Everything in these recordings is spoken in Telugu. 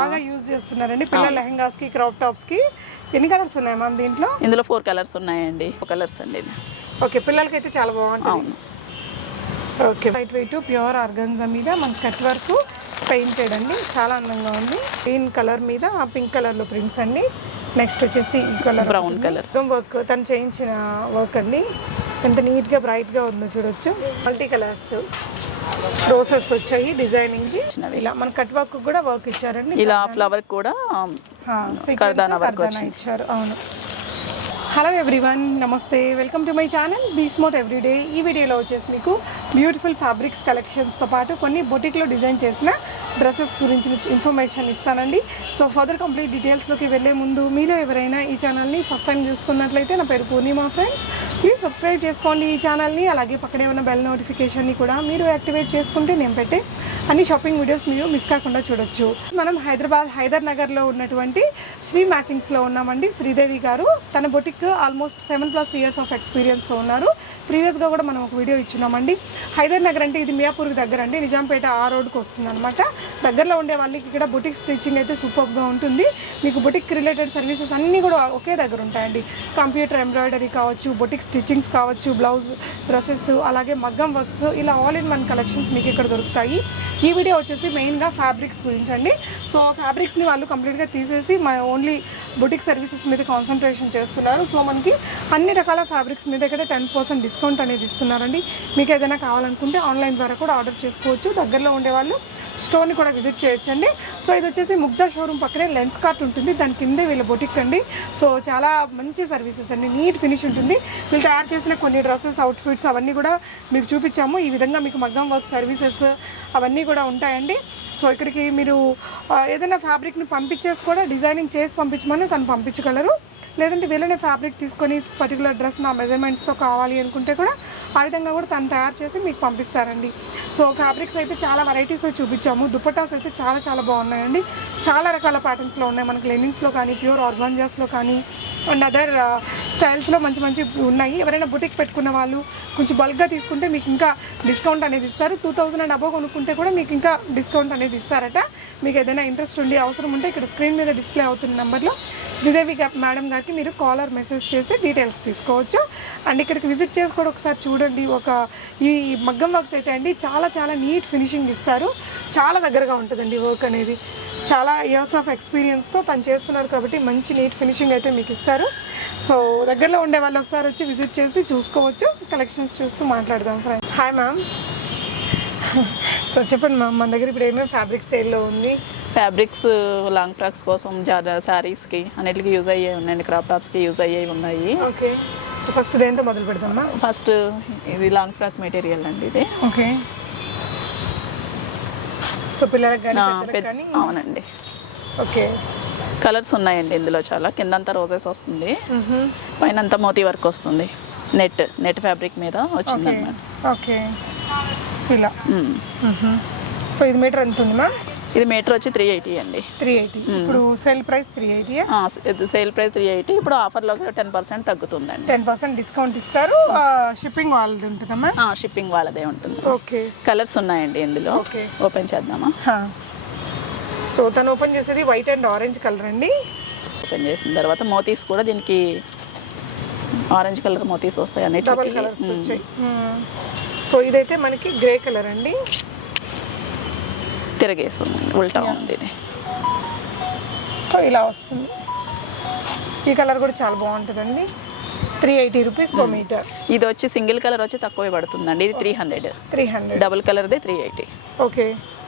బాగా యూజ్ చేస్తున్నారండి పిల్లల లెహంగాస్ కి క్రాప్ టాప్స్ కి. ఎన్ని కలర్స్ ఉన్నాయి మ్యామ్ దీంట్లో? ఇందులో 4 కలర్స్ ఉన్నాయండి. 4 కలర్స్ అండి ఇది. ఓకే, పిల్లలకి అయితే చాలా బాగుంటుంది. Okay, light weight pure organza మీద మన కట్ వర్క్ పెయింటెడ్ అండి, చాలా అందంగా ఉంది. గ్రీన్ కలర్ మీద పింక్ కలర్ లో ప్రింట్స్ అండి. నెక్స్ట్ వచ్చేసి ఈ కలర్ బ్రౌన్ కలర్ వర్క్ తను చేయించిన వర్క్ అండి. ఎంత నీట్ గా బ్రైట్ గా ఉందో చూడొచ్చు. మల్టీ కలర్స్ రోసెస్ వచ్చాయి డిజైనింగ్ కి. ఇలా మన కట్ వర్క్ కూడా వర్క్ ఇచ్చారండి. ఇలా ఫ్లవర్ కూడా కర్దానా వర్క్ ఇచ్చారు. అవును. హలో ఎవ్రీవన్, నమస్తే, welcome to my channel be smart everyday. ఈ వీడియోలో వచ్చేసి మీకు బ్యూటిఫుల్ ఫ్యాబ్రిక్స్ కలెక్షన్స్తో పాటు కొన్ని బొటిక్లో డిజైన్ చేసిన డ్రెస్సెస్ గురించి ఇన్ఫర్మేషన్ ఇస్తానండి. సో ఫర్దర్ కంప్లీట్ డీటెయిల్స్లోకి వెళ్ళే ముందు మీలో ఎవరైనా ఈ ఛానల్ని ఫస్ట్ టైం చూస్తున్నట్లయితే, నా పేరు పూర్ణిమ ఫ్రెండ్స్, ప్లీజ్ సబ్స్క్రైబ్ చేసుకోండి ఈ ఛానల్ని. అలాగే పక్కనే ఉన్న బెల్ నోటిఫికేషన్ని కూడా మీరు యాక్టివేట్ చేసుకుంటే నేను పెట్టే అన్ని షాపింగ్ వీడియోస్ మీరు మిస్ కాకుండా చూడొచ్చు. మనం హైదర్ నగర్లో ఉన్నటువంటి శ్రీ మ్యాచింగ్స్లో ఉన్నామండి. శ్రీదేవి గారు తన బొటిక్ ఆల్మోస్ట్ 7+ ఇయర్స్ ఆఫ్ ఎక్స్పీరియన్స్తో ఉన్నారు. ప్రీవియస్గా కూడా మనం ఒక వీడియో ఇచ్చున్నామండి. హైదర్ నగర్ అంటే ఇది మియాపూర్కి దగ్గర అండి, నిజాంపేట ఆ రోడ్కి వస్తుంది అనమాట. దగ్గరలో ఉండే వాళ్ళకి ఇక్కడ బొటిక్ స్టిచ్చింగ్ అయితే సూపర్గా ఉంటుంది. మీకు బొటిక్ రిలేటెడ్ సర్వీసెస్ అన్నీ కూడా ఒకే దగ్గర ఉంటాయండి. కంప్యూటర్ ఎంబ్రాయిడరీ కావచ్చు, బొటిక్ స్టిచ్చింగ్స్ కావచ్చు, బ్లౌజ్ డ్రెస్సెస్, అలాగే మగ్గం వర్క్స్, ఇలా ఆల్ ఇన్ వన్ కలెక్షన్స్ మీకు ఇక్కడ దొరుకుతాయి. ఈ వీడియో వచ్చేసి మెయిన్గా ఫ్యాబ్రిక్స్ గురించి అండి. సో ఫ్యాబ్రిక్స్ని వాళ్ళు కంప్లీట్గా తీసేసి ఓన్లీ బొటిక్ సర్వీసెస్ మీద కాన్సన్ట్రేషన్ చేస్తున్నారు. సో మనకి అన్ని రకాల ఫ్యాబ్రిక్స్ మీద ఇక్కడ 10% డిస్కౌంట్ అనేది ఇస్తున్నారండి. మీకు ఏదైనా కావాలనుకుంటే ఆన్లైన్ ద్వారా కూడా ఆర్డర్ చేసుకోవచ్చు. దగ్గరలో ఉండేవాళ్ళు స్టోర్ని కూడా విజిట్ చేయొచ్చండి. సో ఇది వచ్చేసి ముగ్ధా షోరూమ్ పక్కనే లెన్స్ కార్ట్ ఉంటుంది, దాని కిందే వీళ్ళ బొటిక్ అండి. సో చాలా మంచి సర్వీసెస్ అండి, నీట్ ఫినిష్ ఉంటుంది. వీళ్ళు తయారు చేసిన కొన్ని డ్రెస్సెస్, అవుట్ఫిట్స్ అవన్నీ కూడా మీకు చూపించాము. ఈ విధంగా మీకు మగ్గం వర్క్ సర్వీసెస్ అవన్నీ కూడా ఉంటాయండి. సో ఇక్కడికి మీరు ఏదైనా ఫ్యాబ్రిక్ని పంపించేసి కూడా డిజైనింగ్ చేసి పంపించమని తను పంపించగలరు. లేదంటే వీళ్ళనే ఫ్యాబ్రిక్ తీసుకొని పర్టికులర్ డ్రెస్ నా మెజర్మెంట్స్తో కావాలి అనుకుంటే కూడా ఆ విధంగా కూడా తను తయారు చేసి మీకు పంపిస్తారండి. సో ఫ్యాబ్రిక్స్ అయితే చాలా వెరైటీస్ చూపించాము. దుపట్టాస్ అయితే చాలా చాలా బాగున్నాయండి. చాలా రకాల ప్యాటర్న్స్లో ఉన్నాయి. మనకి లెనిన్స్లో కానీ, ప్యూర్ ఆర్గాంజాస్లో కానీ, అండ్ అదర్ స్టైల్స్లో మంచి మంచి ఉన్నాయి. ఎవరైనా బుటిక్ పెట్టుకున్న వాళ్ళు కొంచెం బల్క్గా తీసుకుంటే మీకు ఇంకా డిస్కౌంట్ అనేది ఇస్తారు. 2000 అండ్ అబోవ్ కొనుక్కుంటే కూడా మీకు ఇంకా డిస్కౌంట్ అనేది ఇస్తారట. మీకు ఏదైనా ఇంట్రెస్ట్ ఉండి అవసరం ఉంటే ఇక్కడ స్క్రీన్ మీద డిస్ప్లే అవుతున్న నెంబర్లో శ్రీదేవి మేడం గారికి మీరు కాలర్ మెసేజ్ చేసి డీటెయిల్స్ తీసుకోవచ్చు. అండ్ ఇక్కడికి విజిట్ చేసి కూడా ఒకసారి చూడండి. ఈ మగ్గం వర్క్స్ అయితే అండి చాలా చాలా నీట్ ఫినిషింగ్ ఇస్తారు. చాలా దగ్గరగా ఉంటుందండి వర్క్ అనేది. చాలా ఇయర్స్ ఆఫ్ ఎక్స్పీరియన్స్తో తను చేస్తున్నారు కాబట్టి మంచి నీట్ ఫినిషింగ్ అయితే మీకు ఇస్తారు. సో దగ్గరలో ఉండే వాళ్ళు ఒకసారి వచ్చి విజిట్ చేసి చూసుకోవచ్చు. కలెక్షన్స్ చూస్తూ మాట్లాడదాం ఫ్రెండ్స్. Hi ma'am. సో చెప్పండి మ్యామ్, మన దగ్గర ఇప్పుడు ఏమేమి ఫ్యాబ్రిక్ సేల్లో ఉంది? ఫ్యాబ్రిక్స్ లాంగ్ ఫ్రాక్స్ కోసం, శారీస్కి అన్నిటికీ యూజ్ అయ్యే ఉన్నాయండి. క్రాప్ టాప్స్కి యూజ్ అయ్యేవి ఉన్నాయి. ఓకే, సో ఫస్ట్ దేంతో మొదలు పెడతామా? ఫస్ట్ ఇది లాంగ్ ఫ్రాక్ మెటీరియల్ అండి ఇది. ఓకే, సో పిల్లలకు కానీ అవునండి. ఓకే, కలర్స్ ఉన్నాయండి ఇందులో చాలా. కిందంతా రోజెస్ వస్తుంది, పైన అంతా మోతీ వర్క్ వస్తుంది. నెట్ ఫ్యాబ్రిక్ మీద వచ్చింది అన్నమాట. ఓకే, ఇలా. సో ఇది మీటర్ ఎంత ఉంది మ్యామ్? ఇది మీటర్ వచ్చి 380 అండి. 380. ఇప్పుడు సేల్ ప్రైస్ 380. Sale price 380. ఇప్పుడు ఆఫర్లో 10% తగ్గుతుందండి. 10% డిస్కౌంట్ ఇస్తారు. షిప్పింగ్ వాళ్ళది ఉంటుందమ్మా? షిప్పింగ్ వాళ్ళదే ఉంటుంది. ఓకే, కలర్స్ ఉన్నాయండి ఇందులో. ఓకే, ఓపెన్ చేద్దామా? సో తను ఓపెన్ చేసేది వైట్ అండ్ ఆరెంజ్ కలర్ అండి. ఓపెన్ చేసిన తర్వాత మోతీస్ కూడా దీనికి ఆరెంజ్ కలర్ మోతీస్ వస్తాయి అన్ని డబల్ కలర్స్ వచ్చాయి. సో ఇదైతే మనకి గ్రే కలర్ అండి, తిరగేస్తుంది, ఉల్టా ఉంది ఇది. సో ఇలా వస్తుంది. ఈ కలర్ కూడా చాలా బాగుంటుందండి. 380 రూపీస్ పర్ మీటర్. ఇది వచ్చి సింగిల్ కలర్ వచ్చి తక్కువే పడుతుందండి. ఇది 300. డబుల్ కలర్దే 380. ఓకే,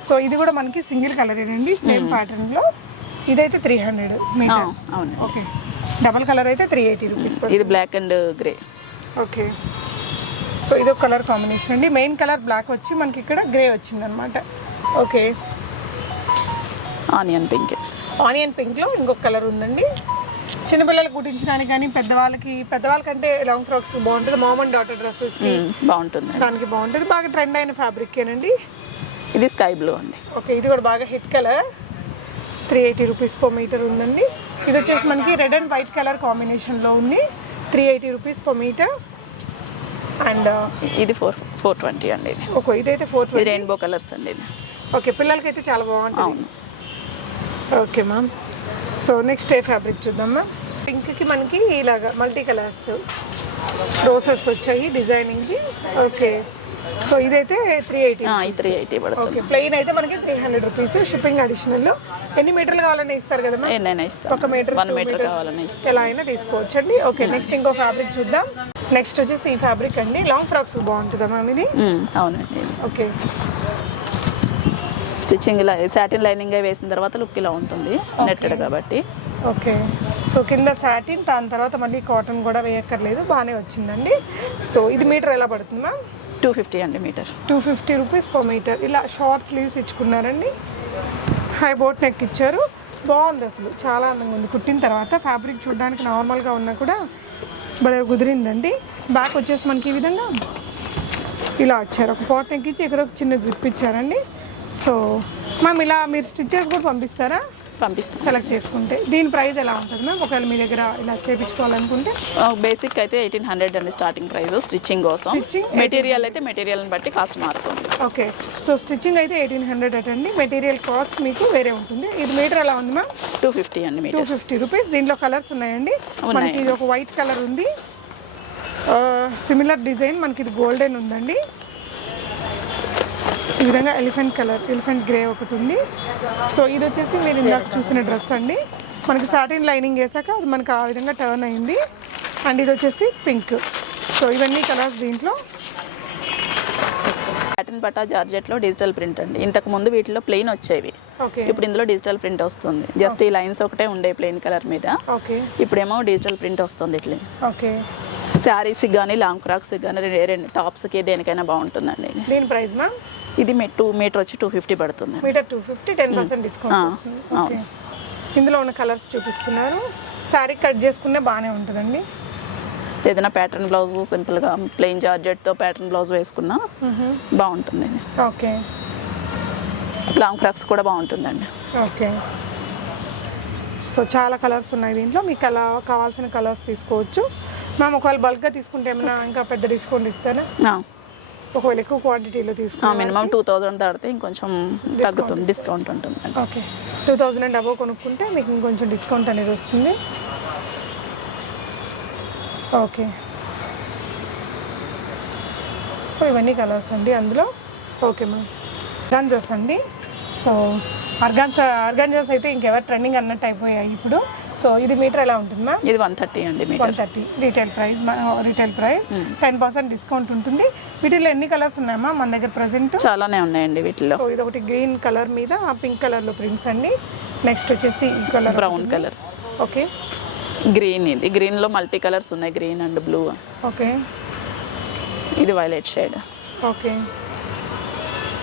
సో ఇది కూడా మనకి సింగిల్ కలర్ అండి, సేమ్ ప్యాటర్న్లో. ఇదైతే 300 మీటర్. అవును. ఓకే, డబల్ కలర్ అయితే 380 రూపీస్. ఇది black and grey. Okay, so ఇది ఒక కలర్ కాంబినేషన్ అండి. మెయిన్ కలర్ బ్లాక్ వచ్చి మనకి ఇక్కడ గ్రే వచ్చిందనమాట. ఓకే, ఆనియన్ పింక్లో ఇంకొక కలర్ ఉందండి. చిన్నపిల్లలకు కుట్టించడానికి కానీ పెద్దవాళ్ళకంటే లాంగ్ ఫ్రాక్స్ బాగుంటుంది. మామ్ అండ్ డాటర్ డ్రెస్సెస్కి బాగుంటుంది, దానికి బాగుంటుంది. బాగా ట్రెండ్ అయిన ఫ్యాబ్రికేనండి. ఇది స్కై బ్లూ అండి. ఓకే, ఇది కూడా బాగా hit colour. 380 rupees per metre ఉందండి. ఇది వచ్చేసి మనకి రెడ్ అండ్ వైట్ కలర్ కాంబినేషన్లో ఉంది. 380 రూపీస్ పర్ మీటర్. అండ్ ఇది 420 అండి. ఓకే, ఇదైతే 420. రెయిన్బో కలర్స్ అండి ఇది. ఓకే, పిల్లలకైతే చాలా బాగుంటుంది. అవును, ఓకే మ్యామ్. సో నెక్స్ట్ ఏ ఫ్యాబ్రిక్ చూద్దాం మ్యామ్. పింక్కి మనకి ఇలాగా మల్టీ కలర్స్ రోసెస్ వచ్చాయి డిజైనింగ్కి. ఓకే, సో ఇదైతే 380. ఈ 380 పడుతుంది. ఓకే, ప్లెయిన్ అయితే మనకి 300 రూపీస్, షిప్పింగ్ అడిషనల్. ఎన్ని మీటర్లు కావాలని ఇస్తారు కదా మ్యామ్? నేను ఇస్తాను. 1 మీటర్ 1 మీటర్ కావాలని ఇస్తాను. ఎలా అయినా తీసుకోవచ్చండి. ఓకే, నెక్స్ట్ ఇంకో ఫ్యాబ్రిక్ చూద్దాం. నెక్స్ట్ వచ్చేసి ఈ ఫ్యాబ్రిక్ అండి, లాంగ్ ఫ్రాక్స్ బాగుంటుందా మ్యామ్ ఇది? అవునండి. ఓకే, స్టిచ్చింగ్ ఇలా సాటిన్ లైనింగ్ వేసిన తర్వాత లుక్ ఇలా ఉంటుంది, నెట్టెడ్ కాబట్టి. ఓకే, సో కింద సాటిన్, దాని తర్వాత మళ్ళీ కాటన్ కూడా వేయక్కర్లేదు, బాగానే వచ్చిందండి. సో ఇది మీటర్ ఎలా పడుతుంది మ్యామ్? 250 అండి మీటర్. 250 rupees per metre. ఇలా షార్ట్ స్లీవ్స్ ఇచ్చుకున్నారండి, హై బోట్ నెక్ ఇచ్చారు, బాగుంది అసలు, చాలా అందంగా ఉంది. కుట్టిన తర్వాత ఫ్యాబ్రిక్ చూడడానికి నార్మల్గా ఉన్నా కూడా భలే కుదిరిందండి. బ్యాక్ వచ్చేసి మనకి ఈ విధంగా ఇలా వచ్చారు, ఒక బోట్ నెక్ ఇచ్చి ఇక్కడ ఒక చిన్న జిప్ ఇచ్చారండి. సో మ్యామ్ ఇలా మీరు స్టిచ్చెస్ కూడా పంపిస్తారా? పంపిస్తాం. సెలెక్ట్ చేసుకుంటే దీని ప్రైస్ ఎలా ఉంటుంది మ్యామ్? ఒకవేళ మీ దగ్గర ఇలా చేయించుకోవాలనుకుంటే బేసిక్ అయితే 1800 అండి స్టార్టింగ్ ప్రైస్ స్టిచ్చింగ్ కోసం. మెటీరియల్ అయితే మెటీరియల్ని బట్టి కాస్ట్ మారుతుంది. ఓకే, సో స్టిచ్చింగ్ అయితే 1800 అటండి, మెటీరియల్ కాస్ట్ మీకు వేరే ఉంటుంది. ఇది మీటర్ ఎలా ఉంది మ్యామ్? 250 అండి మీటర్. 250 రూపీస్. దీంట్లో కలర్స్ ఉన్నాయండి. మనకి ఇది ఒక వైట్ కలర్ ఉంది, సిమిలర్ డిజైన్ మనకి ఇది గోల్డెన్ ఉందండి. ఈ విధంగా ఎలిఫెంట్ కలర్, ఎలిఫెంట్ గ్రే ఒకటి ఉంది. సో ఇది వచ్చేసి మీరు ఇందాక చూసిన డ్రెస్ అండి, మనకి సాటిన్ లైనింగ్ వేసాక అది మనకి ఆ విధంగా టర్న్ అయింది. అండ్ ఇది వచ్చేసి పింక్. సో ఇవన్నీ కలర్స్ దీంట్లో. సాటిన్ పట్టా జార్జెట్లో డిజిటల్ ప్రింట్ అండి. ఇంతకు ముందు వీటిలో ప్లెయిన్ వచ్చేవి, ఓకే, ఇప్పుడు ఇందులో డిజిటల్ ప్రింట్ వస్తుంది. జస్ట్ ఈ లైన్స్ ఒకటే ఉండే ప్లెయిన్ కలర్ మీద, ఓకే, ఇప్పుడేమో డిజిటల్ ప్రింట్ వస్తుంది ఇట్లా. ఓకే, శారీస్కి కానీ లాంగ్ ఫ్రాక్స్కి కానీ రెండు టాప్స్కి దేనికైనా బాగుంటుందండి. దీని ప్రైస్ మ్యామ్? ఇది మీటర్ వచ్చి 250 పడుతుంది. మీటర్ 250, 10% డిస్కౌంట్ వస్తుంది. ఓకే, ఇందులో ఉన్న కలర్స్ చూపిస్తున్నారు. శారీ కట్ చేసుకునే బాగానే ఉంటుందండి. ఏదైనా ప్యాటర్న్ బ్లౌజ్ సింపుల్గా ప్లెయిన్ జార్జెట్తో ప్యాటర్న్ బ్లౌజ్ వేసుకున్నా బాగుంటుంది. ఓకే, లాంగ్ ఫ్రాక్స్ కూడా బాగుంటుందండి. ఓకే, సో చాలా కలర్స్ ఉన్నాయి దీంట్లో, మీకు అలా కావాల్సిన కలర్స్ తీసుకోవచ్చు. మ్యామ్ ఒకవేళ బల్క్గా తీసుకుంటే ఏమైనా ఇంకా పెద్ద డిస్కౌంట్ ఇస్తారా? ఒకవేళ ఎక్కువ క్వాంటిటీలో తీసుకుంటే మినిమం 2000 దాటితే ఇంకొంచెం తగ్గుతుంది, డిస్కౌంట్ ఉంటుంది. ఓకే, 2000 అండ్ అబవ్ కొనుక్కుంటే మీకు ఇంకొంచెం డిస్కౌంట్ అనేది వస్తుంది. ఓకే, సో ఇవన్నీ కలర్స్ అండి అందులో. ఓకే మ్యామ్, ఆర్గాన్జాస్ అండి. సో ఆర్గాన్జాస్ అయితే ఇంకెవరు ట్రెండింగ్ అన్నట్టు అయిపోయాయి ఇప్పుడు. సో ఇది మీటర్ ఎలా ఉంటుంది మ్యామ్? ఇది 130 అండి మీటర్. 130 retail price. 10% డిస్కౌంట్ ఉంటుంది. వీటిలో ఎన్ని కలర్స్ ఉన్నాయమ్మా మన దగ్గర ప్రెసెంట్? చాలానే ఉన్నాయండి వీటిలో. సో ఇది ఒకటి గ్రీన్ కలర్ మీద పింక్ కలర్లో ప్రింట్స్ అండి. నెక్స్ట్ వచ్చేసి ఈ colour brown colour. Okay, green. ఇది గ్రీన్లో మల్టీ కలర్స్ ఉన్నాయి, గ్రీన్ అండ్ బ్లూ. ఓకే, ఇది వైలెట్ షేడ్. ఓకే,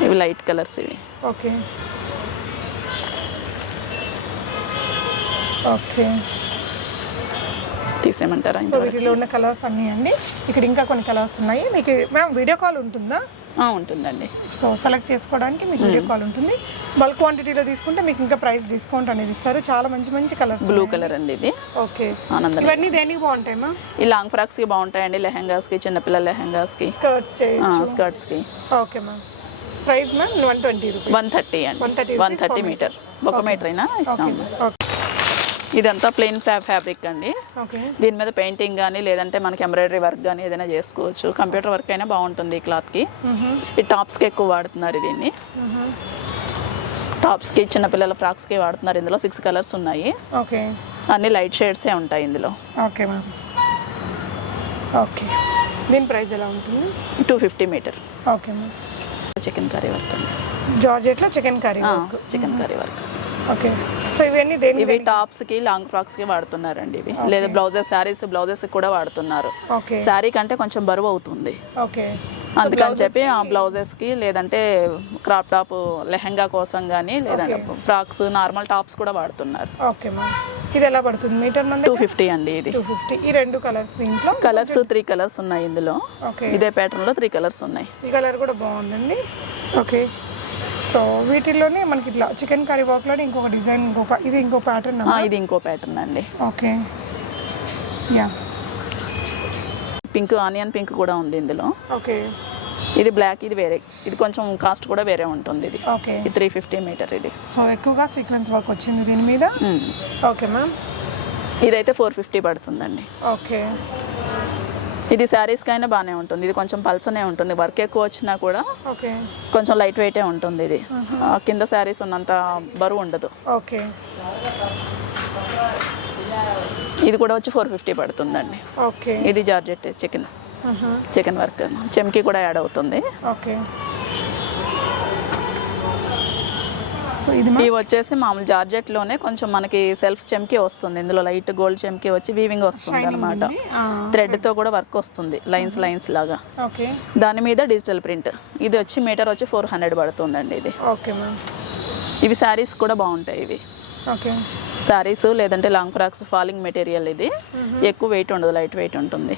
ఇవి లైట్ కలర్స్ ఇవి. ఓకే, ఓకే, తీసేయమంటారా? సో వీటిలో ఉన్న కలర్స్ అన్నీ అండి. ఇక్కడ ఇంకా కొన్ని కలర్స్ ఉన్నాయి. మీకు మ్యామ్ వీడియో కాల్ ఉంటుందా? ఉంటుందండి. సో సెలెక్ట్ చేసుకోవడానికి మీకు వీడియో కాల్ ఉంటుంది. బల్క్ క్వాంటిటీలో తీసుకుంటే మీకు ఇంకా ప్రైస్ డిస్కౌంట్ అనేది ఇస్తారు. చాలా మంచి మంచి కలర్స్. బ్లూ కలర్ అండి ఇది. ఓకే, ఆనందం. ఇవన్నీ దేనికి బాగుంటాయి మ్యామ్? ఈ లాంగ్ ఫ్రాక్స్కి బాగుంటాయండి, లెహంగాస్కి, చిన్నపిల్లల లెహంగాస్కి, స్కర్ట్స్కి. Okay ma'am, price ma'am 120 rupees. 130 అండి. 130 మీటర్. 1 మీటర్ అయినా ఇస్తాము. ఇదంతా ప్లెయిన్ ఫ్యాబ్రిక్ అండి. దీని మీద పెయింటింగ్ కానీ లేదంటే మనకి ఎంబ్రాయిడరీ వర్క్ కానీ ఏదైనా చేసుకోవచ్చు. కంప్యూటర్ వర్క్ అయినా బాగుంటుంది ఈ క్లాత్కి. ఈ టాప్స్కి ఎక్కువ వాడుతున్నారు దీన్ని. టాప్స్కి, చిన్నపిల్లల ఫ్రాక్స్కి వాడుతున్నారు. ఇందులో 6 కలర్స్ ఉన్నాయి. ఓకే, అన్ని లైట్ షేడ్సే ఉంటాయి ఇందులో. ఓకే మ్యామ్, ఓకే, దీని ప్రైస్ ఎలా ఉంటుంది? 250 metre. Okay ma'am, chikankari work అండి. జార్జెట్లో chikankari. Chikankari work. Okay, so ఇవన్నీ దేని? ఇవి టాప్స్కి, లాంగ్ ఫ్రాక్స్కి వాడుతున్నారండి ఇవి. లేదా బ్లౌజెస్, శారీస్ బ్లౌజెస్కి కూడా వాడుతున్నారు. ఓకే, శారీ కంటే కొంచెం బరువు అవుతుంది, ఓకే, అందుకని చెప్పి ఆ బ్లౌజెస్కి లేదంటే క్రాప్ టాప్ లెహంగా కోసం కానీ లేదంటే ఫ్రాక్స్, నార్మల్ టాప్స్ కూడా వాడుతున్నారు. ఓకే మ్యామ్, ఇది ఎలా పడుతుంది మీటర్? 250 అండి ఇది. 250. ఈ రెండు కలర్స్ దీంట్లో కలర్స్ 3 కలర్స్ ఉన్నాయి ఇందులో. ఓకే, ఇదే ప్యాటర్న్లో 3 కలర్స్ ఉన్నాయి. ఈ కలర్ కూడా బాగుందండి. ఓకే, సో వీటిల్లోనే మనకి ఇట్లా చికెన్ కర్రీ వర్క్లోనే ఇంకొక డిజైన్, ఇది ఇంకో ప్యాటర్న్. ఇది ఇంకో ప్యాటర్న్ అండి. Okay, yeah, pink, onion pink కూడా ఉంది ఇందులో. ఓకే, ఇది బ్లాక్, ఇది వేరే, ఇది కొంచెం కాస్ట్ కూడా వేరే ఉంటుంది. ఇది ఓకే, 350 మీటర్. ఇది సో ఎక్కువగా సీక్వెన్స్ వర్క్ వచ్చింది దీని మీద. ఓకే మ్యామ్, ఇదైతే 450 పడుతుందండి. ఓకే, ఇది శారీస్కి అయినా బాగానే ఉంటుంది. ఇది కొంచెం పల్సనే ఉంటుంది, వర్క్ ఎక్కువ వచ్చినా కూడా ఓకే, కొంచెం లైట్ వెయిటే ఉంటుంది. ఇది కింద శారీస్ ఉన్నంత బరువు ఉండదు. ఓకే, ఇది కూడా వచ్చి 450 పడుతుందండి. ఓకే, ఇది జార్జెట్ చికెన్ వర్క్, చెమ్కి కూడా యాడ్ అవుతుంది. ఓకే, సో ఇది ఇవి వచ్చేసి మామూలు జార్జెట్లోనే కొంచెం మనకి సెల్ఫ్ చెమ్కి వస్తుంది. ఇందులో లైట్ గోల్డ్ చెమ్కి వచ్చి వీవింగ్ వస్తుంది అనమాట. థ్రెడ్తో కూడా వర్క్ వస్తుంది, లైన్స్ లాగా. ఓకే, దాని మీద డిజిటల్ ప్రింట్. ఇది వచ్చి మీటర్ వచ్చి 400 పడుతుందండి. ఇది ఓకే మ్యామ్, ఇవి శారీస్ కూడా బాగుంటాయి. ఇవి ఓకే, శారీస్ లేదంటే లాంగ్ ఫ్రాక్స్, ఫాలింగ్ మెటీరియల్. ఇది ఎక్కువ వెయిట్ ఉండదు, లైట్ వెయిట్ ఉంటుంది.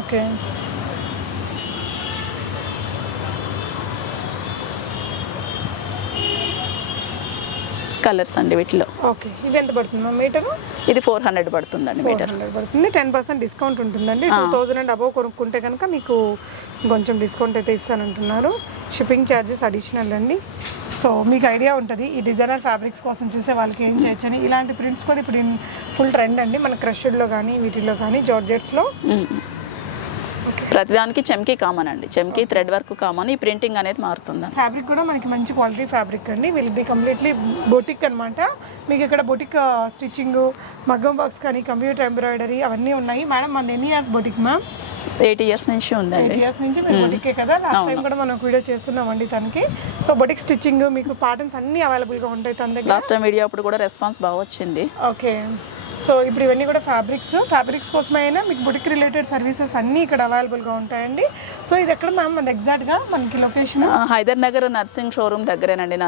ఓకే, కలర్స్ అండి వీటిలో. ఓకే, ఇవి ఎంత పడుతుంది మ్యామ్ మీటరు? ఇది 400 పడుతుందండి మీటర్. 400 పడుతుంది. 10% డిస్కౌంట్ ఉంటుందండి. 2000 అండ్ అబోవ్ కొనుక్కుంటే కనుక మీకు కొంచెం డిస్కౌంట్ అయితే ఇస్తానంటున్నారు. షిప్పింగ్ ఛార్జెస్ అడిషనల్ అండి. సో మీకు ఐడియా ఉంటుంది ఈ డిజైనర్ ఫ్యాబ్రిక్స్ కోసం చూసే వాళ్ళకి ఏం చేయొచ్చని. ఇలాంటి ప్రింట్స్ కూడా ఇప్పుడు ఫుల్ ట్రెండ్ అండి, మన క్రష్డ్లో కానీ వీటిల్లో కానీ జార్జెట్స్లో. ప్రతిదానికి చెమ్కి కామన్ అండి, చెమ్కి థ్రెడ్ వర్క్ కామన్. ఈ ప్రింటింగ్ అనేది మారుతుంది. ఫ్యాబ్రిక్ కూడా మనకి మంచి క్వాలిటీ ఫ్యాబ్రిక్ అండి. వీళ్ళది కంప్లీట్లీ బొటిక్ అనమాట. మీకు ఇక్కడ బొటిక్ స్టిచ్చింగ్, మగ్గం వర్క్స్ కానీ కంప్యూటర్ ఎంబ్రాయిడరీ అవన్నీ ఉన్నాయి. మేడం మన ఎన్ని ఇయర్స్ బొటిక్ మ్యామ్? 8 years నుంచి ఉందండి. 8 years నుంచి మీరు బొటికే కదా. లాస్ట్ టైం కూడా మనం వీడియో చేస్తున్నామండి తనకి. సో బొటిక్ స్టిచ్చింగ్ మీకు ప్యాటర్న్స్ అన్నీ అవైలబుల్గా ఉంటాయి తన దగ్గర. లాస్ట్ టైం వీడియో అప్పుడు కూడా రెస్పాన్స్ బాగా వచ్చింది. ఓకే, సో ఇప్పుడు ఇవన్నీ కూడా ఫ్యాబ్రిక్స్ కోసమే అయినా మీకు బుటిక్ రిలేటెడ్ సర్వీసెస్ అన్నీ ఇక్కడ అవైలబుల్గా ఉంటాయండి. సో ఇది ఎక్కడ మ్యామ్ మన ఎగ్జాక్ట్గా మనకి లొకేషన్? హైదర్ నగర్ నర్సింగ్ షోరూమ్ దగ్గరేనండి.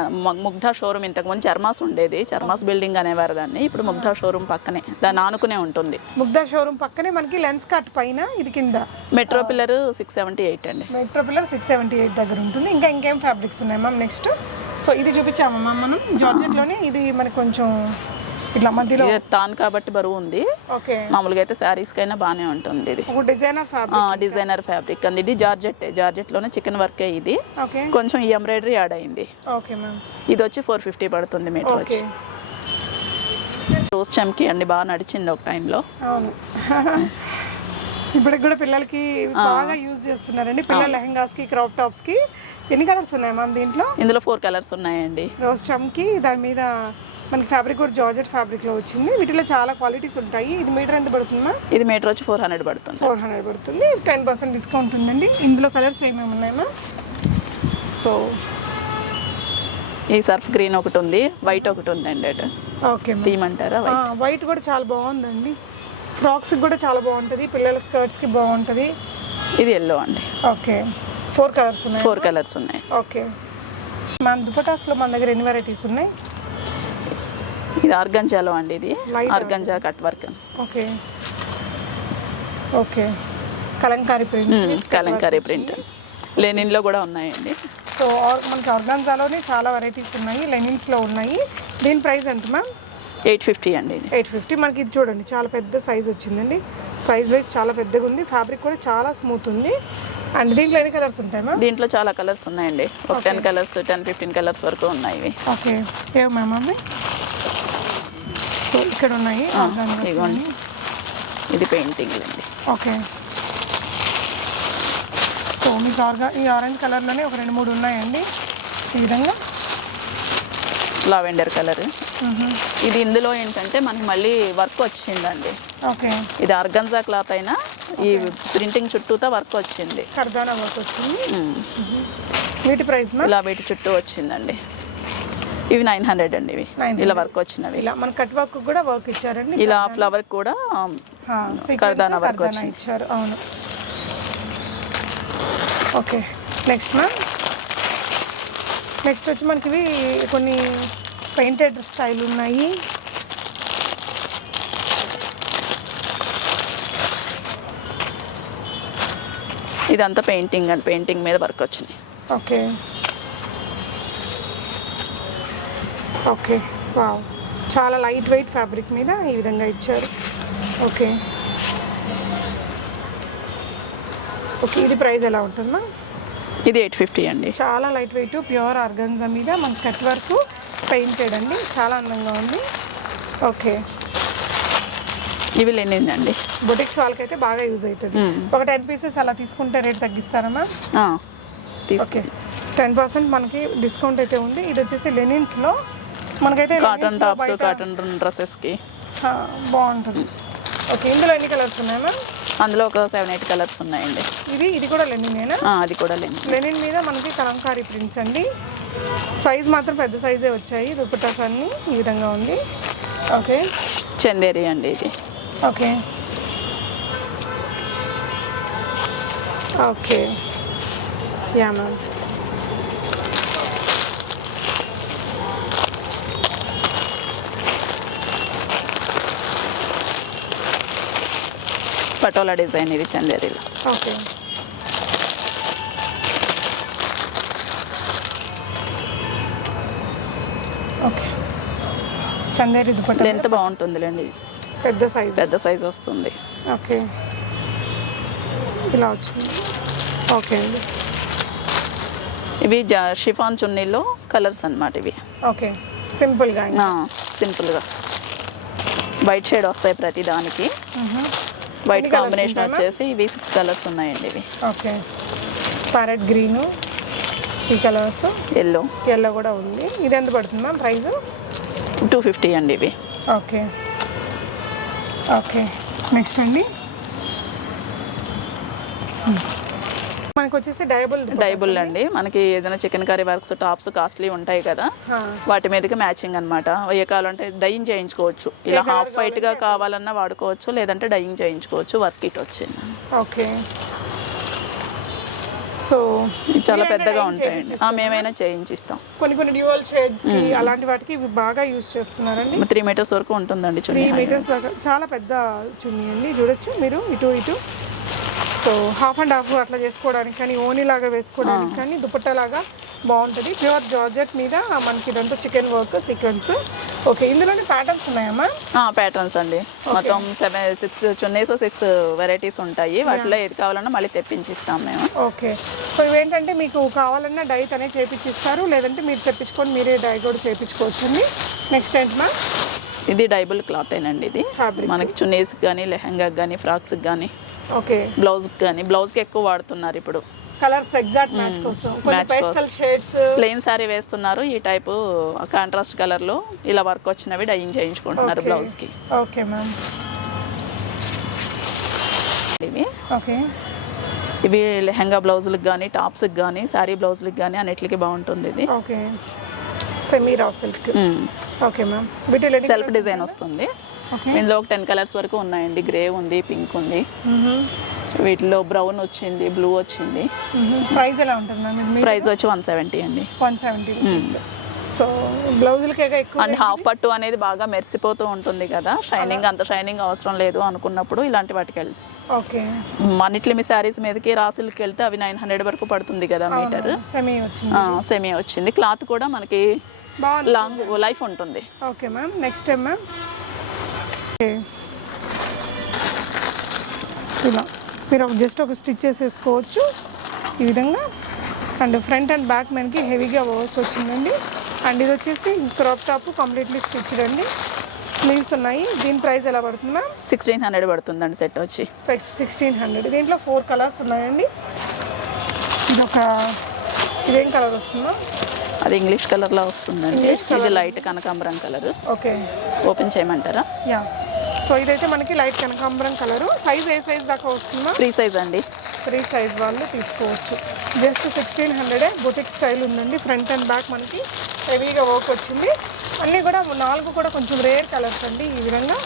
ముగ్ధా షోరూమ్ ఇంతకుముందు చర్మాస్ ఉండేది, చర్మాస్ బిల్డింగ్ అనేవారు దాన్ని. ఇప్పుడు ముగ్ధా షోరూమ్ పక్కనే, దాన్ని ఆనుకునే ఉంటుంది. ముగ్ధా షోరూమ్ పక్కనే మనకి లెన్స్ కట్ పైన, ఇది కింద మెట్రో పిల్లర్ 678 అండి. మెట్రో పిల్లర్ 678 దగ్గర ఉంటుంది. ఇంకేం ఫ్యాబ్రిక్స్ ఉన్నాయి మ్యామ్ నెక్స్ట్? సో ఇది చూపించాము మ్యామ్ మనం జార్జెట్లోనే. ఇది మనకు కొంచెం ఇట్లా మధ్యలో తాను కాబట్టి బరువు ఉంది. ఓకే, మామూలుగా అయితే శారీస్ కైనా బాగానే ఉంటుంది. ఇది డిజైనర్ ఫ్యాబ్రిక్ అండి. ఇది జార్జెట్లోనే చికెన్ వర్కే. ఇది కొంచెం ఈ ఎంబ్రాయిడరీ యాడ్ అయింది. ఓకే మ్యామ్, ఇది వచ్చి 450 పడుతుంది మీటర్ వచ్చి. రోజ్ చమ్కి అండి, బాగా నడిచింది ఒక టైంలో. అవును, ఇప్పటికి కూడా పిల్లలకి బాగా యూజ్ చేస్తున్నారండి. పిల్లల లెహంగాస్కి, క్రాప్ టాప్స్కి. ఎన్ని కలర్స్ ఉన్నాయి మ్యామ్ దీంట్లో? ఇందులో 4 కలర్స్ ఉన్నాయండి. రోజ్ చమ్కి, దాని మీద మనకి ఫ్యాబ్రిక్ కూడా జార్జెట్ ఫ్యాబ్రిక్లో వచ్చింది. వీటిలో చాలా క్వాలిటీస్ ఉంటాయి. ఇది మీటర్ ఎంత పడుతుందా? ఇది మీటర్ వచ్చి 400 పడుతుంది. 400 పడుతుంది. 10% డిస్కౌంట్ ఉందండి. ఇందులో కలర్స్ ఏమేమి ఉన్నాయి మ్యామ్? సో ఈ సర్ఫ్ గ్రీన్ ఒకటి ఉంది, వైట్ ఒకటి ఉందండి. అటు ఓకే, తీయమంటారా? వైట్ కూడా చాలా బాగుందండి. ఫ్రాక్స్కి కూడా చాలా బాగుంటుంది, పిల్లల స్కర్ట్స్కి బాగుంటుంది. ఇది ఎల్లో అండి. ఓకే, 4 కలర్స్ ఉన్నాయి. 4 కలర్స్ ఉన్నాయి. ఓకే మ్యామ్, దుపటాస్లో మన దగ్గర ఎన్ని వెరైటీస్ ఉన్నాయి? ఇది ఆర్గంజాలో అండి. ఇది organza cut work. Okay, okay, kalamkari print లెనిన్లో కూడా ఉన్నాయండి. సో మనకి ఆర్గంజాలోనే చాలా వెరైటీస్ ఉన్నాయి, లెనిన్స్లో ఉన్నాయి. దీని ప్రైస్ ఎంత మ్యామ్? 850 అండి. 850. మనకి ఇది చూడండి, చాలా పెద్ద సైజ్ వచ్చిందండి. సైజ్ వైజ్ చాలా పెద్దగా ఉంది. ఫ్యాబ్రిక్ కూడా చాలా స్మూత్ ఉంది. అండ్ దీంట్లో ఎన్ని కలర్స్ ఉంటాయి మ్యామ్? దీంట్లో చాలా కలర్స్ ఉన్నాయండి. ఒక 10 కలర్స్, 10-15 కలర్స్ వరకు ఉన్నాయి. ఓకే, ఏమి మ్యామ్ అవి? సో ఇక్కడ ఉన్నాయి. ఇదిగోండి, ఇది పెయింటింగ్ అండి. ఓకే, సో మీకు ఈ ఆరెంజ్ కలర్లోనే ఒక 2-3 ఉన్నాయండి. ఈ విధంగా లావెండర్ కలర్. ఇది ఇందులో ఏంటంటే మనకి మళ్ళీ వర్క్ వచ్చిందండి. ఓకే, ఇది ఆర్గంజా క్లాత్ అయినా ఈ ప్రింటింగ్ చుట్టూతో వర్క్ వచ్చింది, కర్దానా వర్క్ వచ్చింది. వీటి ప్రైస్ ఇలా వీటి చుట్టూ వచ్చిందండి. ఇవి 900 అండి. ఇవి ఇలా వర్క్ వచ్చినవి. ఇలా మన కట్ వర్క్ కూడా వర్క్ ఇచ్చారండి. ఇలా ఫ్లవర్ కూడా కర్దానా వర్క్ ఇచ్చారు. అవును. Okay, next ma'am. నెక్స్ట్ వచ్చి మనకి ఇవి కొన్ని పెయింటెడ్ స్టైల్ ఉన్నాయి. ఇదంతా పెయింటింగ్ అండి, పెయింటింగ్ మీద వర్క్ వచ్చింది. ఓకే, ఓకే, వావ్, చాలా లైట్ వెయిట్ ఫ్యాబ్రిక్ మీద ఈ విధంగా ఇచ్చారు. ఓకే, ఓకే, ఇది ప్రైస్ ఎలా ఉంటుందా? ఇది 850 అండి. చాలా లైట్ వెయిట్ ప్యూర్ ఆర్గన్జా మీద మన కట్ వర్క్ పెయింటెడ్ అండి, చాలా అందంగా ఉంది. ఓకే, ఇవి లెనిన్ అండి. బొటిక్స్ వాళ్ళకైతే బాగా యూజ్ అవుతుంది. ఒక 10 పీసెస్ అలా తీసుకుంటే రేట్ తగ్గిస్తారమ్మా? ఓకే, 10% మనకి డిస్కౌంట్ అయితే ఉంది. ఇది వచ్చేసి లెనిన్స్లో మనకైతే కాటన్ టాప్స్, కాటన్ డ్రెస్సెస్కి బాగుంటుంది. ఓకే, ఇందులో ఎన్ని కలర్స్ ఉన్నాయమ్మా? అందులో ఒక 7-8 కలర్స్ ఉన్నాయండి. ఇది కూడా లెనినేనా? అది కూడా లెనిన్. లెనిన్ మీద మనకి కలంకారీ ప్రింట్స్ అండి. సైజ్ మాత్రం పెద్ద సైజే వచ్చాయి. దుపట్టాస్ అన్నీ ఈ విధంగా ఉంది. ఓకే, చందేరి అండి ఇది. Okay okay, yeah ma'am. Patola design ఇది చందేరిలో. Okay, okay, Chanderi dupatta length బాగుంటుందిలేండి, పెద్ద సైజ్ వస్తుంది. ఓకే, ఇలా వచ్చింది. ఓకే అండి, ఇవి షిఫాన్ చున్నీలో కలర్స్ అన్నమాట ఇవి. ఓకే, సింపుల్గా సింపుల్గా వైట్ షేడ్ వస్తాయి ప్రతి దానికి. వైట్ కాంబినేషన్ వచ్చేసి ఇవి 6 కలర్స్ ఉన్నాయండి ఇవి. ఓకే, ప్యారెట్ గ్రీను, ఈ కలర్స్, ఎల్లో కూడా ఉంది. ఇది ఎంత పడుతుంది మ్యామ్ ప్రైస్? 250 అండి ఇవి. ఓకే ఓకే, నెక్స్ట్ అండి మనకు వచ్చేసి డైబుల్ అండి. మనకి ఏదైనా chicken curry works tops costly ఉంటాయి కదా, వాటి మీదకి మ్యాచింగ్ అనమాట. ఏ కావాలంటే డైయింగ్ చేయించుకోవచ్చు, ఇలా హాఫ్ వైట్గా కావాలన్నా వాడుకోవచ్చు, లేదంటే డైయింగ్ చేయించుకోవచ్చు. వర్క్ ఇట్ వచ్చింది. ఓకే, సో చాలా పెద్దగా ఉంటాయండి. మేమైనా చేయించిస్తాం. కొన్ని డ్యూయల్ షేడ్స్ అలాంటి వాటికి ఇవి బాగా యూజ్ చేస్తున్నారండి. 3 మీటర్స్ వరకు ఉంటుందండి చున్నీ. 3 మీటర్స్ దాకా చాలా పెద్ద చున్నీ అండి. చూడొచ్చు మీరు ఇటు. సో హాఫ్ అండ్ హాఫ్ అట్లా చేసుకోవడానికి కానీ, ఓనీ లాగా వేసుకోవడానికి కానీ, దుపట్టా లాగా బాగుంటుంది. ప్యూర్ జార్జెట్ మీద మనకి ఇదంతా చికెన్ వర్క్ సీక్వెన్స్. ఓకే, ఇందులోనే ప్యాటర్న్స్ ఉన్నాయమ్మా? ప్యాటర్న్స్ అండి, మొత్తం 6 చున్నీస్ 6 వెరైటీస్ ఉంటాయి. వాటిలో ఏది కావాలన్నా మళ్ళీ తెప్పించిస్తాం మేము. ఓకే, సో ఇవేంటంటే మీకు కావాలన్నా డై తనే చేపించిస్తారు, లేదంటే మీరు తెప్పించుకొని మీరే డై కూడా చేయించుకోవచ్చు అండి. నెక్స్ట్ ఏంటి మ్యామ్? ఇది డైబుల్ క్లాత్ ఏనండి. ఇది మనకి చున్నీస్కి కానీ, లెహంగాకి కానీ, ఫ్రాక్స్కి కానీ, ఓకే, బ్లౌజ్కి కానీ. బ్లౌజ్కి ఎక్కువ వాడుతున్నారు ఇప్పుడు. కలర్స్ ఎగ్జాక్ట్ మ్యాచ్ కోసం, పేస్టల్ షేడ్స్, ప్లెయిన్ సారీ వేస్తున్నారు. ఈ టైపు కాంట్రాస్ట్ కలర్లో ఇలా వర్క్ వచ్చినవి డైయింగ్ చేయించుకుంటున్నారు బ్లౌజ్కి. ఓకే మ్యామ్, ఇవి ఓకే, ఇవి లెహంగా బ్లౌజులకు కానీ, టాప్స్కి కానీ, శారీ బ్లౌజులకు కానీ అన్నిటికీ బాగుంటుంది ఇది. Okay, semi raw silk. Okay ma'am, వీటిలో సెల్ఫ్ డిజైన్ వస్తుంది. ఇందులో ఒక 10 కలర్స్ వరకు ఉన్నాయండి. గ్రే ఉంది, పింక్ ఉంది, వీటిలో బ్రౌన్ వచ్చింది, బ్లూ వచ్చింది. ప్రైస్ ఎలా ఉంటుంది మ్యామ్? ప్రైస్ వచ్చి 170 అండి. 170 రూపీస్. సో బ్లౌజులకే ఎక్కువ అండ్ హాఫ్ పట్టు అనేది బాగా మెరిసిపోతూ ఉంటుంది కదా, షైనింగ్ అంత షైనింగ్ అవసరం లేదు అనుకున్నప్పుడు ఇలాంటి వాటికి వెళ్తాం. ఓకే, అన్నిట్లో మీ శారీస్ మీదకి రాసిల్కి వెళ్తే అవి 900 వరకు పడుతుంది కదా మీటర్. సెమీ వచ్చింది. క్లాత్ కూడా మనకి లాంగ్ లైఫ్ ఉంటుంది. ఓకే మ్యామ్, నెక్స్ట్ మ్యామ్ ఇలా మీరు జస్ట్ ఒక స్టిచ్ చేసేసుకోవచ్చు ఈ విధంగా. అండ్ ఫ్రంట్ అండ్ బ్యాక్ మనకి హెవీగా వర్క్ వచ్చిందండి. అండ్ ఇది వచ్చేసి క్రాప్ టాప్ కంప్లీట్లీ స్టిచ్డ్ అండి. స్లీవ్స్ ఉన్నాయి. దీని ప్రైస్ ఎలా పడుతుంది మ్యామ్? 1600 పడుతుందండి సెట్ వచ్చి. 1600. దీంట్లో 4 కలర్స్ ఉన్నాయండి. ఇదేం కలర్ వస్తుందో? అది ఇంగ్లీష్ కలర్లో వస్తుందండి. ఇది లైట్ కనకాంబరం కలర్. ఓకే, ఓపెన్ చేయమంటారా? యా. సో ఇదైతే మనకి లైట్ కనకాంబరం కలరు. సైజ్ ఏ సైజ్ దాకా వస్తుందా? 3 సైజ్ అండి. 3 సైజ్ వాళ్ళు తీసుకోవచ్చు. జస్ట్ 1600. బొటిక్ స్టైల్ ఉందండి. ఫ్రంట్ అండ్ బ్యాక్ మనకి హెవీగా వర్క్ వచ్చింది. అన్నీ కూడా 4 కూడా కొంచెం రేర్ కలర్స్ అండి ఈ విధంగా.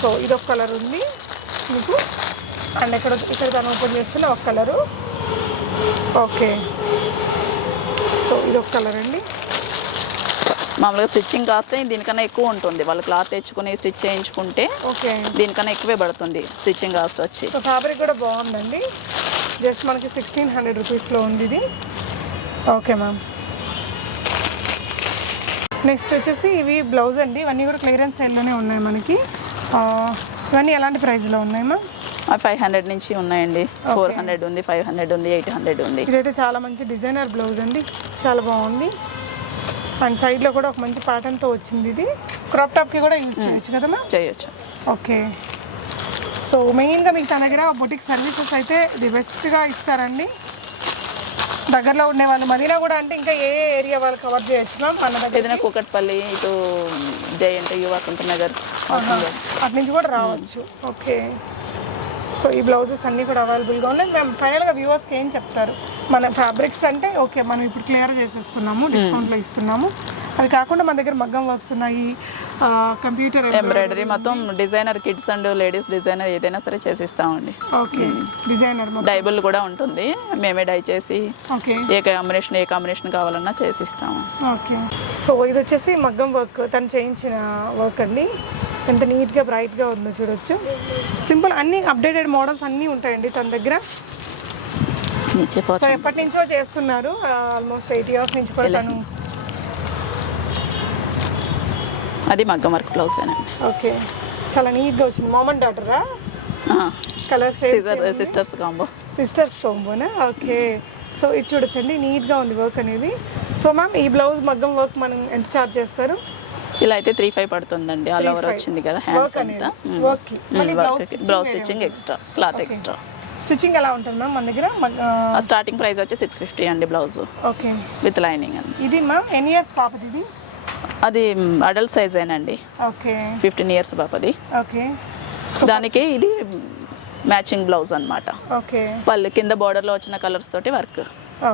సో ఇదొక కలర్ ఉంది మీకు. అండ్ ఇక్కడ తను ఓపెన్ చేస్తున్న ఒక కలరు. ఓకే, సో ఇదొక కలర్ అండి. మామూలుగా స్టిచ్చింగ్ కాస్ట్ దీనికన్నా ఎక్కువ ఉంటుంది. వాళ్ళు క్లాత్ తెచ్చుకుని స్టిచ్ చేయించుకుంటే ఓకే దీనికన్నా ఎక్కువే పడుతుంది స్టిచ్చింగ్ కాస్ట్ వచ్చి. సో ఫ్యాబ్రిక్ కూడా బాగుందండి. జస్ట్ మనకి 1600 రూపీస్లో ఉంది ఇది. ఓకే మ్యామ్, నెక్స్ట్ వచ్చేసి ఇవి బ్లౌజ్ అండి. ఇవన్నీ కూడా క్లియరెన్స్ సేల్లోనే ఉన్నాయి మనకి. ఇవన్నీ ఎలాంటి ప్రైస్లో ఉన్నాయి మ్యామ్? అవి 500 నుంచి ఉన్నాయండి. 400 ఉంది, 500 ఉంది, 800 ఉంది. ఇదైతే చాలా మంచి డిజైనర్ బ్లౌజ్ అండి, చాలా బాగుంది. అండ్ సైడ్లో కూడా ఒక మంచి ప్యాటర్న్తో వచ్చింది. ఇది క్రాప్ టాప్కి కూడా యూజ్ చేయొచ్చు కదా మ్యామ్? చేయొచ్చు. ఓకే. సో మెయిన్గా మీకు తన దగ్గర బొటిక్ సర్వీసెస్ అయితే ది బెస్ట్గా ఇస్తారండి. దగ్గరలో ఉండే వాళ్ళు మదీనా కూడా అంటే ఇంకా ఏ ఏరియా వాళ్ళు కవర్ చేయొచ్చు మ్యామ్ మన దగ్గర? ఏదైనా కూకట్పల్లి, ఇటు జయంతి, వసంత నగర్ అటు నుంచి కూడా రావచ్చు. ఓకే. సో ఈ బ్లౌజెస్ అన్నీ కూడా అవైలబుల్గా ఉన్నాయి. మేము ఫైనల్గా వ్యూవర్స్కి ఏం చెప్తారు? మన ఫ్యాబ్రిక్స్ అంటే ఓకే మనం ఇప్పుడు క్లియర్ చేసేస్తున్నాము, డిస్కౌంట్లో ఇస్తున్నాము. అది కాకుండా మన దగ్గర మగ్గం వర్క్స్ ఉన్నాయి, కంప్యూటర్ ఎంబ్రాయిడరీ, మొత్తం designer kids and ladies designer ఏదైనా సరే చేసిస్తామండి. ఓకే. డిజైనర్ డైబుల్ కూడా ఉంటుంది, మేమే డై చేసి ఓకే ఏ కాంబినేషన్ కావాలన్నా చేసిస్తాము. ఓకే. సో ఇది వచ్చేసి మగ్గం వర్క్ తను చేయించిన వర్క్ అండి. ఎంత నీట్గా బ్రైట్గా ఉందో చూడొచ్చు. సింపుల్ అన్ని అప్డేటెడ్ మోడల్స్ అన్నీ ఉంటాయండి తన దగ్గర. సో ఎప్పటి నుంచో చేస్తున్నారు, ఆల్మోస్ట్ 8 years నుంచి కూడా తను. అది మగ్గం వర్క్ బ్లౌజ్ అండి. ఓకే. చాలా నీట్గా వచ్చింది. మామ్ అండ్ డాటరా? Colours sisters combo. సిస్టర్స్ కాంబోనా? ఓకే. సో ఇది చూడొచ్చండి, నీట్గా ఉంది వర్క్ అనేది. సో మ్యామ్ ఈ బ్లౌజ్ మగ్గం వర్క్ మనం ఎంత ఛార్జ్ చేస్తారు? ఇలా అయితే 3,500 పడుతుందండి. ఆల్ ఓవర్ వచ్చింది కదా హ్యాండ్స్ అంతా. Blouse stitching extra, cloth extra. Stitching ఎలా ఉంటుంది మ్యామ్ మన దగ్గర? స్టార్టింగ్ ప్రైస్ వచ్చి 650 అండి బ్లౌజ్. ఓకే. విత్ లైనింగ్ అండి. ఇది మ్యామ్ ఎన్ని ఇయర్స్ పాపది ఇది? అది అడల్ట్ సైజ్ ఏనండి. ఓకే. 15 years పాపది. ఓకే. దానికి ఇది మ్యాచింగ్ బ్లౌజ్ అన్నమాట. ఓకే. పళ్ళు కింద బోర్డర్లో వచ్చిన కలర్స్ తోటి వర్క్.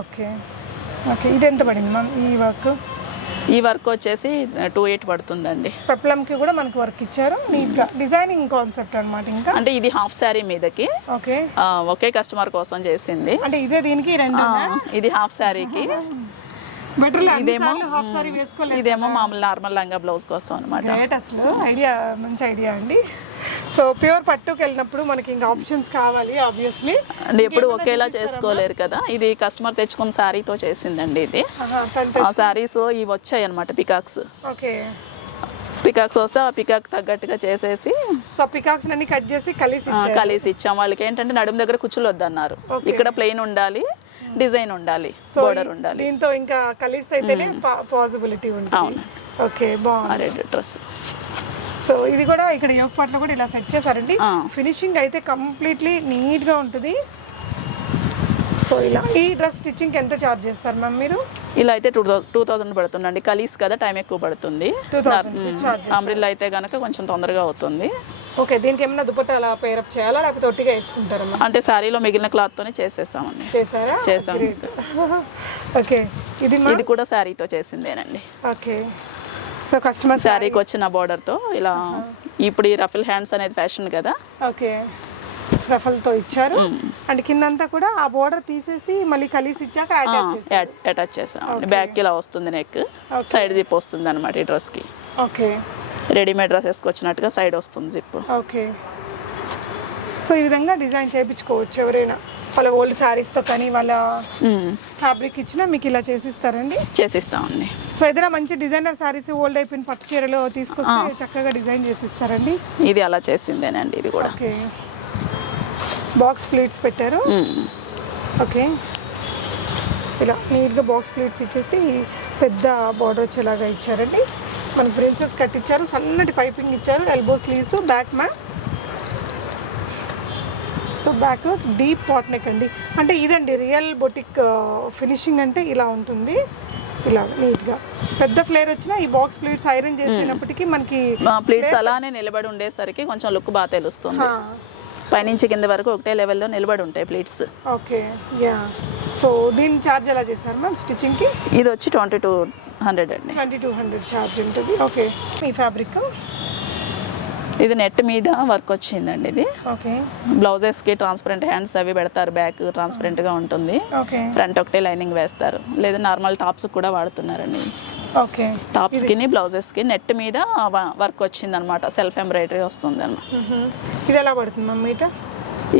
ఓకే. ఓకే. ఇది ఎంత పడింది మ్యామ్ ఈ వర్క్? ఈ వర్క్ వచ్చేసి 2,800 పడుతుందండి. పెప్లంకి కూడా మనకి వర్క్ ఇచ్చారు నీట్గా, డిజైనింగ్ కాన్సెప్ట్ అన్నమాట. ఇంకా అంటే ఇది హాఫ్ శారీ మీదకి ఓకే ఒకే కస్టమర్ కోసం చేసింది. అంటే ఇదే దీనికి రెండు ఇది హాఫ్ శారీకి, ఇదేమో మామూలు నార్మల్ లంగా బ్లౌజ్ కోసం అనమాట. అసలు ఐడియా, మంచి ఐడియా అండి. సో ప్యూర్ పట్టుకు వెళ్ళినప్పుడు మనకి ఇంకా ఆప్షన్స్ కావాలి ఆబ్వియస్లీ. అంటే ఎప్పుడు ఒకేలా చేసుకోలేరు కదా. ఇది కస్టమర్ తెచ్చుకున్న శారీతో చేసిందండి. ఇది ఆ శారీస్ ఇవి వచ్చాయి అనమాట, పికాక్స్. ఓకే. పికాక్స్ వస్తే ఆ పికాక్ తగ్గట్టుగా చేసేసి, సో పికాక్స్ అన్ని కట్ చేసి కలిసి ఇచ్చాం వాళ్ళకి. ఏంటంటే నడుము దగ్గర కుచ్చులు వద్దన్నారు, ఇక్కడ ప్లెయిన్ ఉండాలి, డిజైన్ ఉండాలి, బోర్డర్ ఉండాలి. దీంతో ఇంకా కలిస్తే అయితేనే పాసిబిలిటీ ఉంటుంది. అవును. ఓకే, బాగుంది. Red dress. సో ఇది కూడా ఇక్కడ యోగ పాటలో కూడా ఇలా సెట్ చేశారండి. ఫినిషింగ్ అయితే కంప్లీట్లీ నీట్గా ఉంటుంది. సో ఇలా ఈ డ్రెస్ స్టిచ్చింగ్ ఎంత చార్జ్ చేస్తారు మ్యామ్ మీరు? ఇలా అయితే 2000 పడుతుందండి. కలీస్ కదా, టైం ఎక్కువ పడుతుంది. అంబ్రిల్లా అయితే కనుక కొంచెం తొందరగా అవుతుంది. ఓకే. దీనికి ఏమైనా దుపట్టా అలా పేరప్ చేయాలా లేకపోతే ఒట్టిగా వేసుకుంటారా? అంటే శారీలో మిగిలిన క్లాత్తోనే చేసేసామండి. చేసారా? చేసాం. ఓకే. ఇది కూడా శారీతో చేసిందేనండి. ఓకే. సో కస్టమర్ శారీకి వచ్చిన బోర్డర్తో ఇలా. ఇప్పుడు ఈ రఫల్ హ్యాండ్స్ అనేది ఫ్యాషన్ కదా. ఓకే. రఫల్తో ఇచ్చారు. అండ్ కిందంతా కూడా ఆ బోర్డర్ తీసేసి మళ్ళీ కలిసి ఇచ్చాక అటాచ్ చేసాం. బ్యాక్ ఇలా వస్తుంది, నెక్ సైడ్ జిప్ వస్తుంది అనమాట ఈ డ్రెస్కి. ఓకే. రెడీమేడ్ డ్రెస్ వేసుకొచ్చినట్టుగా సైడ్ వస్తుంది జిప్. ఓకే. సో ఈ విధంగా డిజైన్ చేయించుకోవచ్చు ఎవరైనా వాళ్ళ ఓల్డ్ శారీస్తో, కానీ వాళ్ళ ఫ్యాబ్రిక్ ఇచ్చినా మీకు ఇలా చేసిస్తారండి? చేసిస్తామండి. సో ఏదైనా మంచి డిజైనర్ శారీస్ ఓల్డ్ అయిపోయిన పట్టు చీరలో తీసుకొస్తే చక్కగా డిజైన్ చేసిస్తారండి. ఇది అలా చేసిందేనండి. ఇది కూడా ఓకే. బాక్స్ ప్లేట్స్ పెట్టారు. ఓకే. ఇలా నీట్గా బాక్స్ ప్లేట్స్ ఇచ్చేసి పెద్ద బార్డర్ వచ్చేలాగా ఇచ్చారండి. మనకి ప్రిన్సెస్ కట్ ఇచ్చారు, సన్నటి పైపింగ్ ఇచ్చారు, elbow sleeves, back ma'am. So back deep pot neck అండి. అంటే ఇదండి రియల్ బొటిక్ ఫినిషింగ్ అంటే ఇలా ఉంటుంది. ఇలా నీట్గా పెద్ద ఫ్లేర్ వచ్చినా ఈ బాక్స్ ప్లేట్స్ ఐరన్ చేసినప్పటికీ మనకి ప్లేట్స్ అలానే నిలబడి ఉండేసరికి కొంచెం లుక్ బాగా తెలుస్తుంది. పైనుంచి కింద వరకు ఒకటే లెవెల్లో నిలబడి ఉంటాయి ప్లేట్స్. ఓకే. యా. సో దీని ఛార్జ్ ఎలా చేస్తారు మ్యామ్ స్టిచ్చింగ్కి? ఇది వచ్చి 2200 అండి. 2200 ఛార్జ్ ఉంటుంది. ఓకే. ఈ ఫ్యాబ్రిక్ ఇది నెట్ మీద వర్క్ వచ్చిందండి. ఇది ఓకే. బ్లౌజెస్కి ట్రాన్స్పరెంట్ హ్యాండ్స్ అవి పెడతారు, బ్యాక్ ట్రాన్స్పరెంట్గా ఉంటుంది, ఫ్రంట్ ఒకటే లైనింగ్ వేస్తారు, లేదా నార్మల్ టాప్స్ కూడా వాడుతున్నారండి. ఓకే. టాప్స్కి బ్లౌజెస్కి నెట్ మీద వర్క్ వచ్చింది అనమాట, సెల్ఫ్ ఎంబ్రాయిడరీ వస్తుంది అనమాట. ఇది ఎలా పడుతుంది మ్యామ్ మీటర్?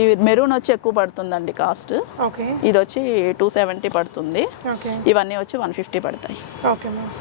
ఈ మెరూన్ వచ్చి ఎక్కువ పడుతుందండి కాస్ట్. ఓకే. ఇది వచ్చి 270 పడుతుంది. ఓకే. ఇవన్నీ వచ్చి 150 పడతాయి. Okay ma'am.